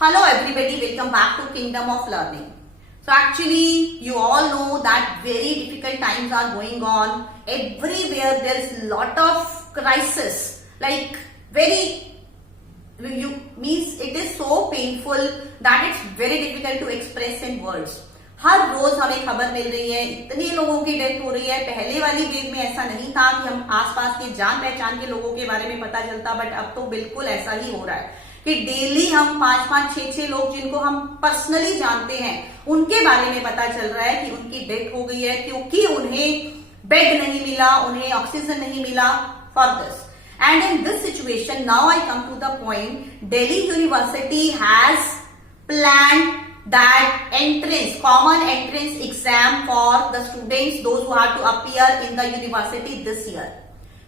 Hello everybody, welcome back to Kingdom of Learning. So actually you all know that very difficult times are going on. Everywhere there is lot of crisis, like means it is so painful that it's very difficult to express in words. हर रोज हमें खबर मिल रही है, इतने लोगों की death हो रही है. पहले वाली वेव में ऐसा नहीं था कि हम आसपास के जान पहचान के लोगों के बारे में पता चलता, बट अब तो बिल्कुल ऐसा ही हो रहा है कि डेली हम 5-5, 6-6 लोग जिनको हम पर्सनली जानते हैं उनके बारे में पता चल रहा है कि उनकी डेथ हो गई है क्योंकि उन्हें बेड नहीं मिला, उन्हें ऑक्सीजन नहीं मिला for this. And in this situation, now I come to the point, Delhi University has planned that common entrance exam for the students, those who have to appear in the university this year.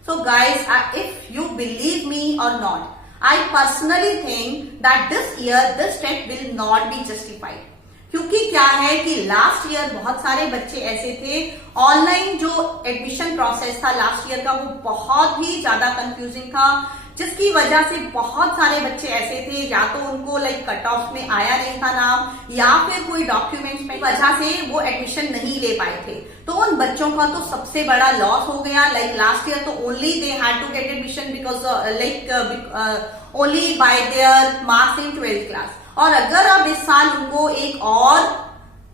So guys, if you believe me or not, I personally think that this year, this step will not be justified. क्योंकि क्या है कि last year बहुत सारे बच्चे ऐसे थे, online जो एडमिशन प्रोसेस था लास्ट ईयर का वो बहुत ही ज्यादा कंफ्यूजिंग था, जिसकी वजह से बहुत सारे बच्चे ऐसे थे या तो उनको कट ऑफ में आया नहीं था नाम, या फिर कोई डॉक्यूमेंट्स में वजह से वो एडमिशन नहीं ले पाए थे. तो उन बच्चों का तो सबसे बड़ा लॉस हो गया. लास्ट ईयर तो only they had to get admission because only by their marks in 12th class. और अगर अब इस साल उनको एक और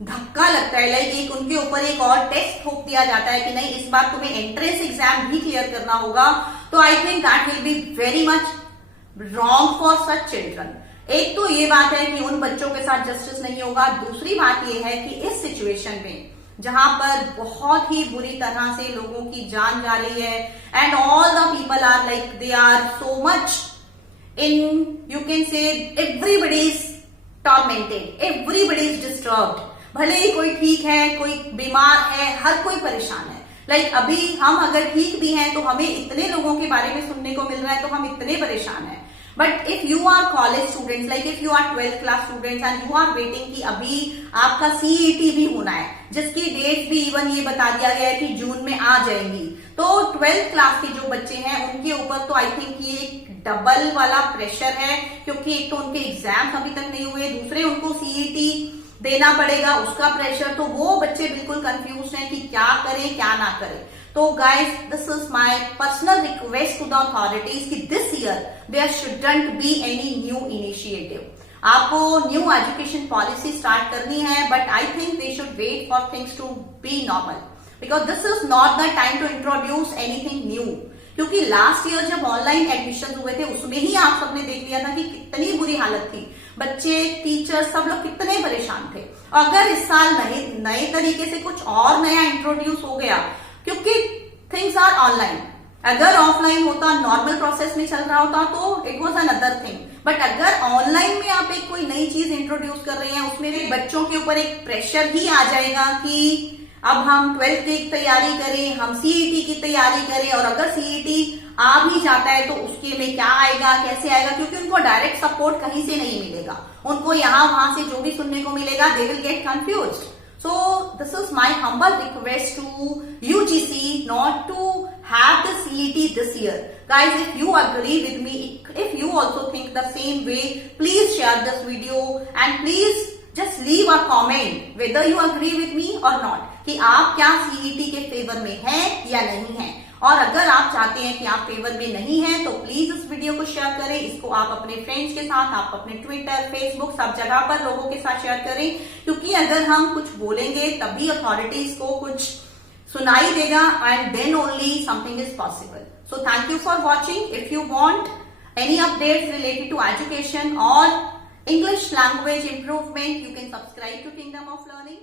धक्का लगता है, एक उनके ऊपर एक और टेस्ट थोप दिया जाता है कि नहीं इस बार तुम्हें एंट्रेंस एग्जाम भी क्लियर करना होगा, तो I think that will be very much wrong for such children. एक तो ये बात है कि उन बच्चों के साथ जस्टिस नहीं होगा. दूसरी बात ये है कि इस सिचुएशन में जहां पर बहुत ही बुरी तरह से लोगों की जान जा रही है and all the people are they are so much you can say everybody is tormented, everybody is disturbed. भले ही कोई ठीक है, कोई बीमार है, हर कोई परेशान है. अभी हम अगर ठीक भी हैं तो हमें इतने लोगों के बारे में सुनने को मिल रहा है तो हम इतने परेशान हैं. But if you are college students, if you are 12th class students and you are waiting कि अभी आपका सीईटी भी होना है, जिसकी डेट भी इवन ये बता दिया गया है कि जून में आ जाएंगी, तो 12th क्लास के जो बच्चे हैं उनके ऊपर तो आई थिंक ये डबल वाला प्रेशर है, क्योंकि एक तो उनके एग्जाम अभी तक नहीं हुए, दूसरे उनको सीईटी देना पड़ेगा, उसका प्रेशर. तो वो बच्चे बिल्कुल कंफ्यूज हैं कि क्या करें क्या ना करें. तो guys, this is my personal request to the authorities कि this year there shouldn't be any new initiative. आपको न्यू एजुकेशन पॉलिसी स्टार्ट करनी है, but I think they should wait for things to be normal, because this is not the time to introduce anything new. क्योंकि last year जब online admission हुए थे उसमें ही आप सबने देख लिया था कि कितनी बुरी हालत थी, बच्चे, टीचर, सब लोग कितने परेशान थे. अगर इस साल नए तरीके से कुछ और नया इंट्रोड्यूस हो गया, क्योंकि थिंग्स आर ऑनलाइन, अगर ऑफलाइन होता, नॉर्मल प्रोसेस में चल रहा होता तो it was another thing. But अगर ऑनलाइन में आप एक कोई नई चीज इंट्रोड्यूस कर रहे हैं, उसमें भी बच्चों के ऊपर एक प्रेशर ही आ जाएगा कि अब हम 12th की तैयारी करें, हम सीईटी की तैयारी करें, और अगर सीईटी आ भी जाता है तो उसके में क्या आएगा, कैसे आएगा, क्योंकि उनको डायरेक्ट सपोर्ट कहीं से नहीं मिलेगा. उनको यहां वहां से जो भी सुनने को मिलेगा, they will get confused. So this is my humble request to UGC not to have the CET this year. Guys, if you agree with me, if you also think the same way, please share this video and please just leave a comment whether you agree with me or not, कि आप क्या CET के favour में हैं या नहीं हैं. और अगर आप चाहते हैं कि आप फेवर में नहीं हैं तो प्लीज इस वीडियो को शेयर करें. इसको आप अपने फ्रेंड्स के साथ, आप अपने ट्विटर, फेसबुक, सब जगह पर लोगों के साथ शेयर करें, क्योंकि अगर हम कुछ बोलेंगे तभी अथॉरिटीज को कुछ सुनाई देगा and then only something is possible. So thank you for watching. If you want any updates related to education और English language improvement, you can subscribe to Kingdom of Learning.